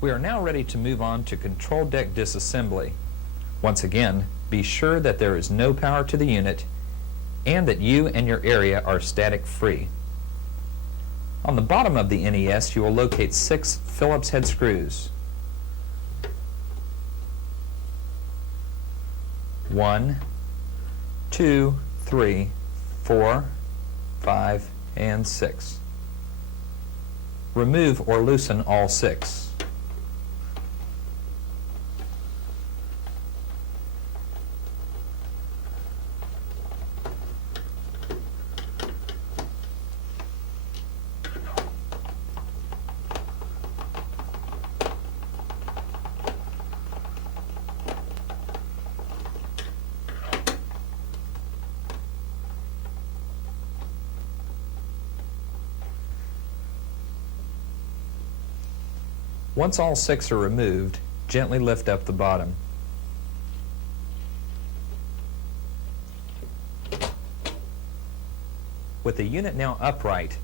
We are now ready to move on to control deck disassembly. Once again, be sure that there is no power to the unit and that you and your area are static free. On the bottom of the NES, you will locate 6 Phillips head screws. 1, 2, 3, 4, 5, and 6. Remove or loosen all 6. Once all 6 are removed, gently lift up the bottom. With the unit now upright,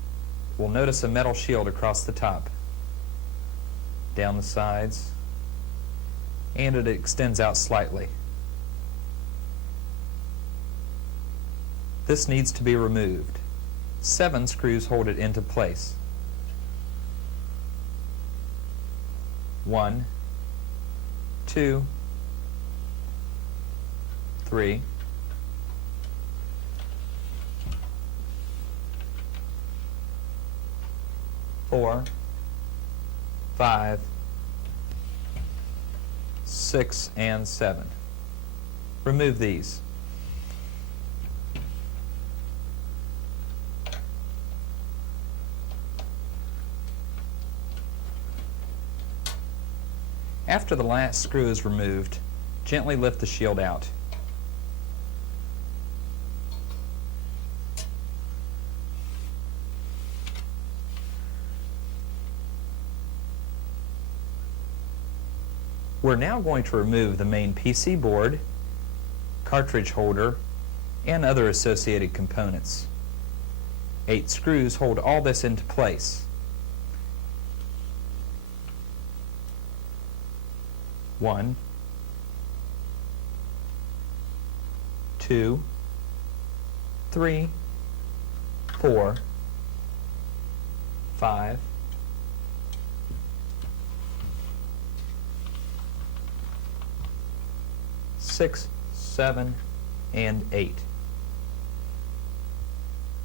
we'll notice a metal shield across the top, down the sides, and it extends out slightly. This needs to be removed. 7 screws hold it into place. 1, 2, 3, 4, 5, 6, and 7. Remove these. After the last screw is removed, gently lift the shield out. We're now going to remove the main PC board, cartridge holder, and other associated components. 8 screws hold all this into place. 1, 2, 3, 4, 5, 6, 7, and 8.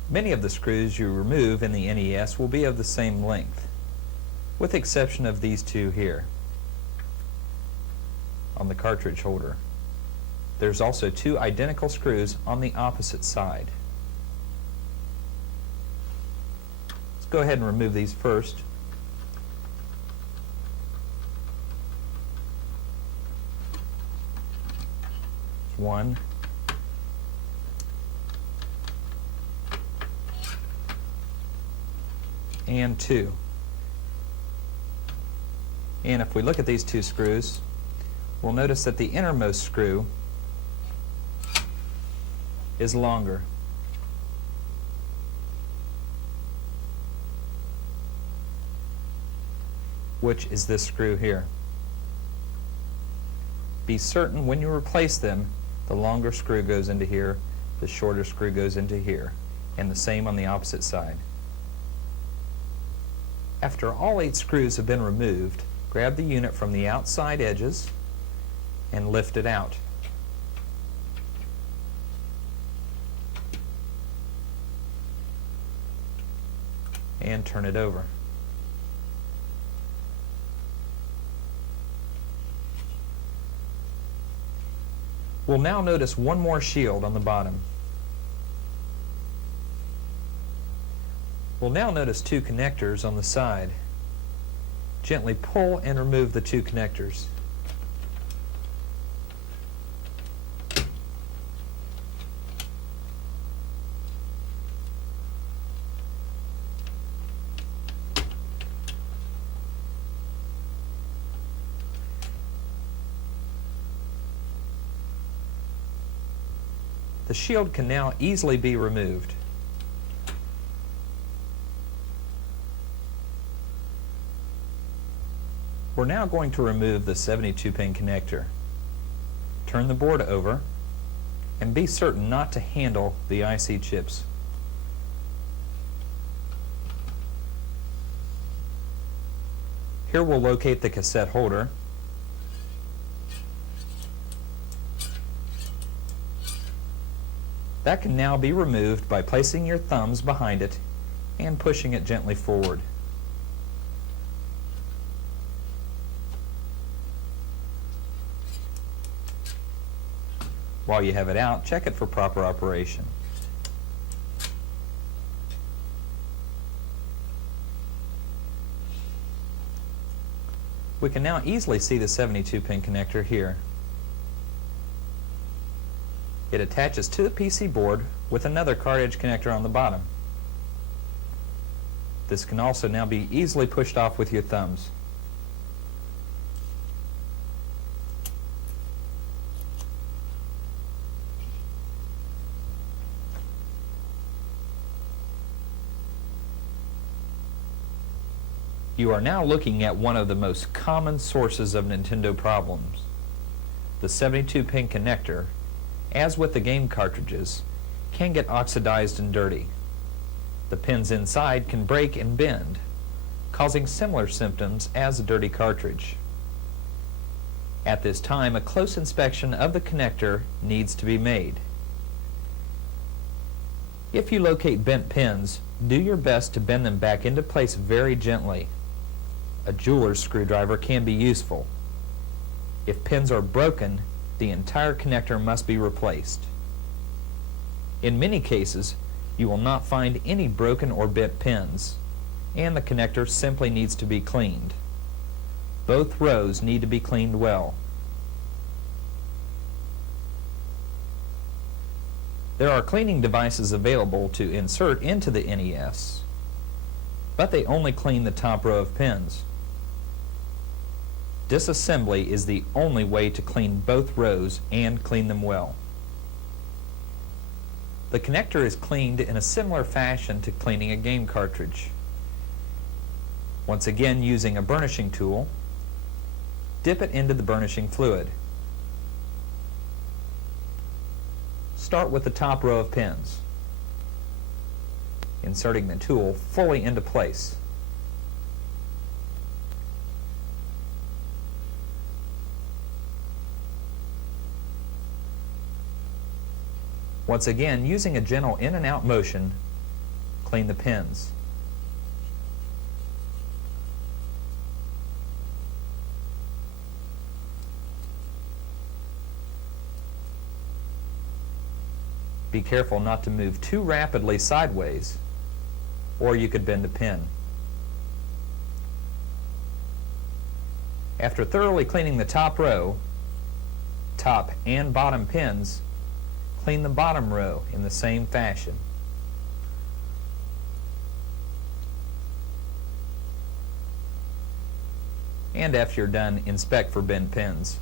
Many of the screws you remove in the NES will be of the same length, with the exception of these 2 here on the cartridge holder. There's also 2 identical screws on the opposite side. Let's go ahead and remove these first. One, and 2. And if we look at these 2 screws, we'll notice that the innermost screw is longer. Which is this screw here. Be certain when you replace them, the longer screw goes into here, the shorter screw goes into here, and the same on the opposite side. After all 8 screws have been removed, grab the unit from the outside edges and lift it out. And turn it over. We'll now notice one more shield on the bottom. We'll now notice 2 connectors on the side. Gently pull and remove the 2 connectors. The shield can now easily be removed. We're now going to remove the 72-pin connector. Turn the board over and be certain not to handle the IC chips. Here we'll locate the cassette holder. That can now be removed by placing your thumbs behind it and pushing it gently forward. While you have it out, check it for proper operation. We can now easily see the 72-pin connector here. It attaches to the PC board with another card edge connector on the bottom. This can also now be easily pushed off with your thumbs. You are now looking at one of the most common sources of Nintendo problems. The 72-pin connector, as with the game cartridges, can get oxidized and dirty. The pins inside can break and bend, causing similar symptoms as a dirty cartridge. At this time, a close inspection of the connector needs to be made. If you locate bent pins, do your best to bend them back into place very gently. A jeweler's screwdriver can be useful. If pins are broken, the entire connector must be replaced. In many cases, you will not find any broken or bent pins, and the connector simply needs to be cleaned. Both rows need to be cleaned well. There are cleaning devices available to insert into the NES, but they only clean the top row of pins. Disassembly is the only way to clean both rows and clean them well. The connector is cleaned in a similar fashion to cleaning a game cartridge. Once again, using a burnishing tool, dip it into the burnishing fluid. Start with the top row of pins, inserting the tool fully into place. Once again, using a gentle in and out motion, clean the pins. Be careful not to move too rapidly sideways, or you could bend a pin. After thoroughly cleaning the top row, top and bottom pins, clean the bottom row in the same fashion. And after you're done, inspect for bent pins.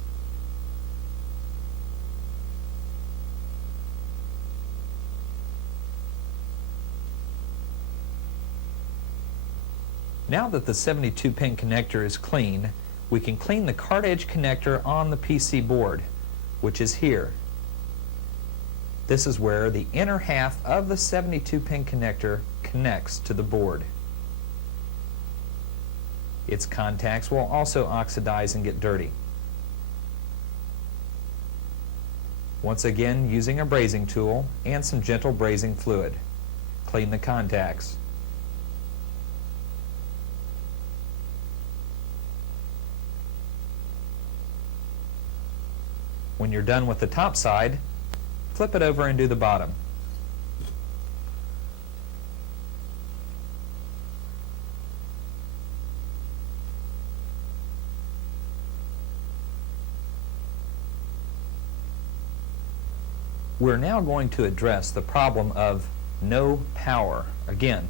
Now that the 72-pin connector is clean, we can clean the card edge connector on the PC board, which is here. This is where the inner half of the 72-pin connector connects to the board. Its contacts will also oxidize and get dirty. Once again, using a brazing tool and some gentle brazing fluid, clean the contacts. When you're done with the top side, flip it over and do the bottom. We're now going to address the problem of no power. Again,